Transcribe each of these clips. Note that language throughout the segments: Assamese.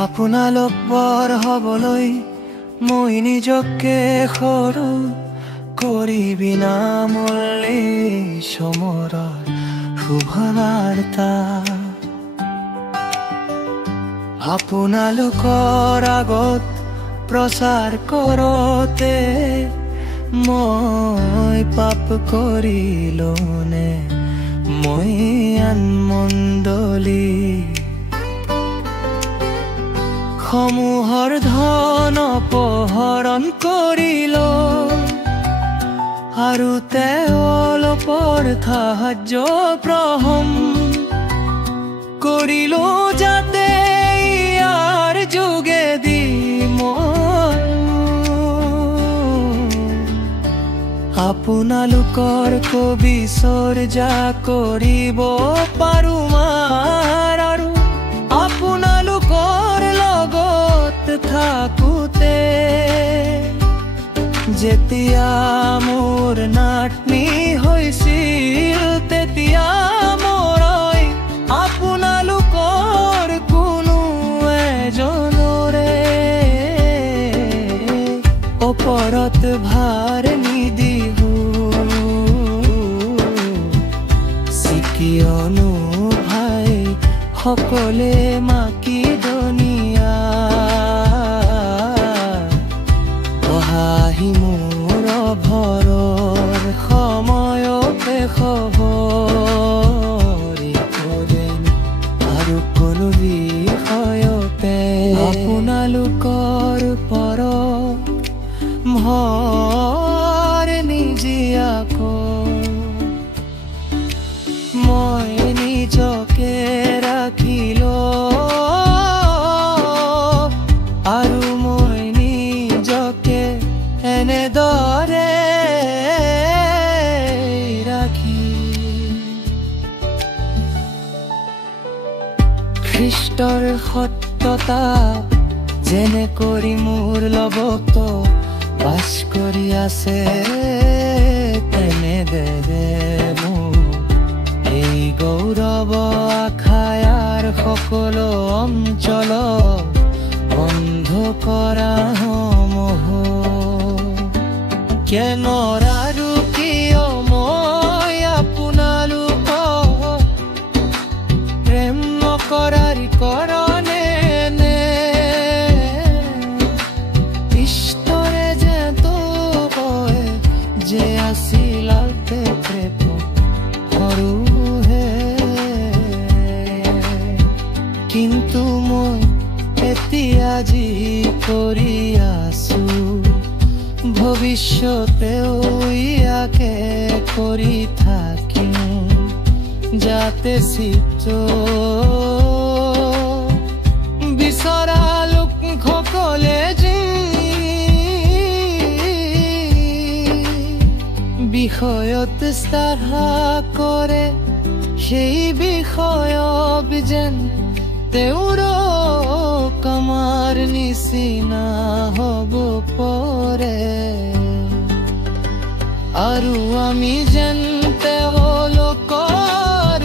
আপোনালোক বৰ হবলৈ মই নিজকে সৰু কৰি বিনামূল্যে সমৰৰ শুভবাৰ্তা আপোনালোকৰ আগত প্ৰচাৰ কৰোঁতে মই পাপ কৰিলোনে মই আনমণ্ডলী সমূহৰ ধন অপহৰণ কৰিলো আৰু তেওঁলোকৰ সাহায্য গ্ৰহণ কৰিলো যাতে ইয়াৰ যোগেদি মই আপোনালোকৰ কবিচৰ্যা কৰিব পাৰো আৰু আপোনালোকৰ লগত থাকোঁতে যেতিয়া মোৰ নাটনি হৈছিল তেতিয়া মই আপোনালোকৰ কোনো এজনৰে ওপৰত ভাৰ নিদিওঁ কিয়নো ভাই সকলে মাকি দুনিয়া হাঁহি মোৰ ভৰৰ সময়তে খবৰি কৰিম আৰু কোনো বিষয়তে আপোনালোকৰ ওপৰত ভৰ নিজিয়াকৈ মই নিজকে ৰাখিলো আৰু মই নিজকে এনেদৰে ৰাখি খ্ৰীষ্টৰ সত্যতা যেনে কৰি মোৰ লগত বাস কৰি আছে তেনেদৰে মোৰ এই গৌৰৱ আখায়াৰ সকলো অঞ্চল বন্ধ কৰা সমূহ কেনৰ আৰু কিয় মই আপোনালোকক প্ৰেম নকৰাৰ কাৰণে ঈশ্বৰে যে তো কয় যে আছিল প্ৰেম সৰুহে কিন্তু মই এতিয়া যি কৰি আছো ভৱিষ্যতেও ইয়াকে কৰি থাকিম যাতে চিত্ৰ বিচৰা লোকসকলে যি বিষয়ত শ্ৰদ্ধা কৰে সেই বিষয়ক যেন তেওঁৰো আমাৰ নিচিনা হ'ব পাৰে আৰু আমি যেন তেওঁলোকৰ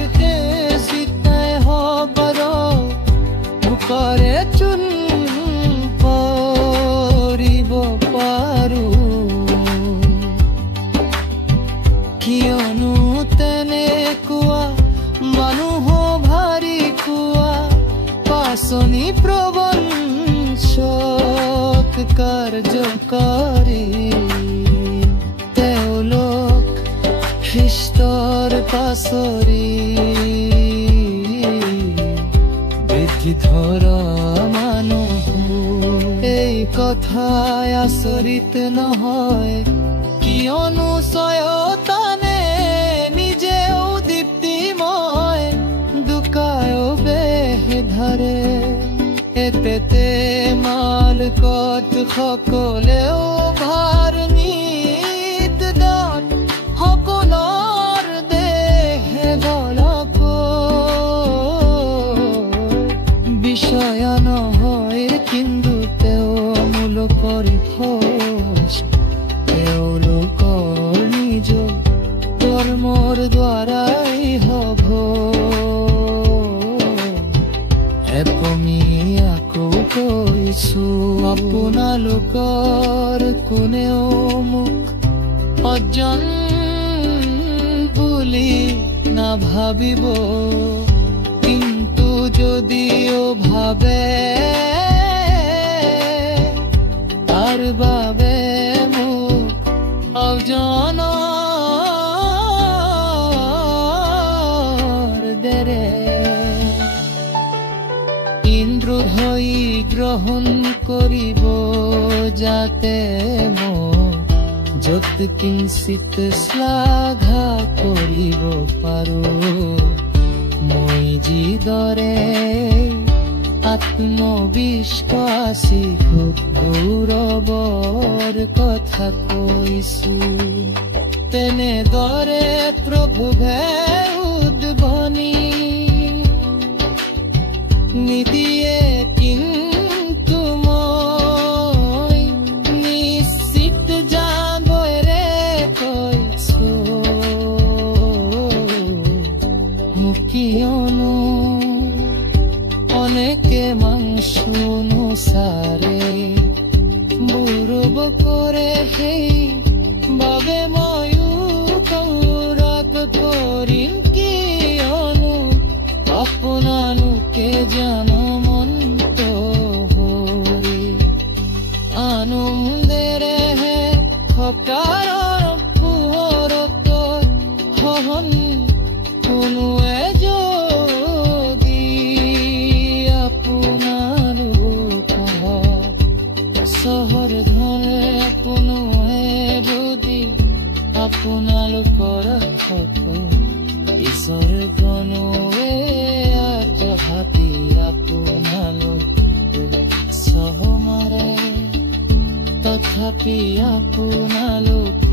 চিতাই হ'ব কৰে চুন কৰিব পাৰো কিয়নো তেনেকুৱা মানুহ ভাৰি খোৱা পাচনি প্ৰবঞ্চক কাৰ্যকাৰী তেওঁলোক খ্ৰীষ্টৰ পাচৰি বৃদ্ধি ধৰা মানুহ এই কথাই আচৰিত নহয় কিয়নো ছয়তানে নিজেও দীপ্তিময় দুকায়ো বেধাৰে এতেতে মালকত সকলেও ভাৰ নিত দান সকলৰ দেহে গলক বিষয় নহয় কিন্তু তেওঁ মূল পৰিফল তেওঁলোকৰ নিজ কৰ্মৰ দ্বাৰাই হ'ব এপমি আকৌ তোমালোকৰ কোনেও মোক অজন বুলি নাভাবিব, কিন্তু যদিও ভাবে তাৰ বাবে মোক অজনৰ দৰে ইন্দ্ৰ হৈ গ্ৰহণ কৰিব, যাতে মই য'ত কিঞ্চিত শ্লাঘা কৰিব পাৰো। মই যিদৰে আত্মবিশ্বাসী গৌৰৱৰ কথা কৈছো, তেনেদৰে প্ৰভুৱে উদ্ভনি নিদিয়ে, কিন্তু মই নিশ্চিত যাবৰে কৈছো। মোক কিয়নো অনেকে মাংস অনুসাৰে বুৰুব কৰে, সেই বাবে ময়ো গৌৰৱ কৰিম। কিয়নো আপোনালোকে জানমন্ত হৰি আনন্দেৰে সকাৰৰ পোহৰত সহন কোনোৱে যদি আপোনালোকৰ চহৰ ধনে, কোনোৱে যদি আপোনালোকৰ সপোন ঈশ্বৰ গণৱে আৰ্য হাতী আপোনালোক চহমাৰে, তথাপি আপোনালোক